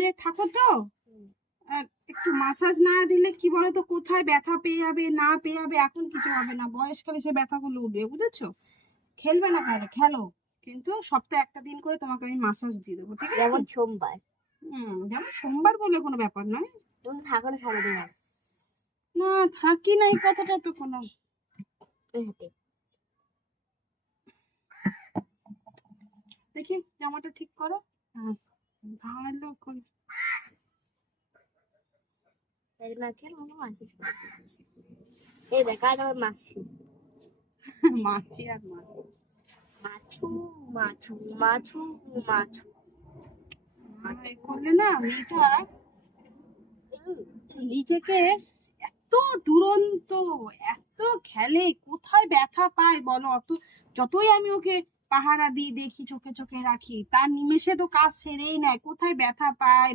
ঝুলিয়ে থাকো তো, আর একটু মাসাজ না দিলে কি বলতো কোথায় ব্যথা পেয়ে যাবে না পেয়ে যাবে, এখন কিছু হবে না, বয়সকালে সে ব্যথাগুলো উঠবে, বুঝেছো? খেলবে না কেন, খেলো, কিন্তু সপ্তাহে একটা দিন করে তোমাকে আমি মাসাজ দিয়ে দেবো, ঠিক আছে? যেমন সোমবার। যেমন সোমবার বলে কোনো ব্যাপার নয়। তুমি থাকো না সারাদিন? না থাকি না, এই কথাটা তো কোনো। দেখি জামাটা ঠিক করো। ভালো করে এই দেখা আমার মাসি। মাছি আর মাছু মাছু মাছু মাছু করলে না মেয়েটা নিজেকে এত দুরন্ত, এত খেলে, কোথায় ব্যথা পায় বলো? অত যতই আমি ওকে পাহারা দিই, দেখি, চোখে চোখে রাখি, তার নিমেষে তো কাজ সেরেই নেয়, কোথায় ব্যথা পায়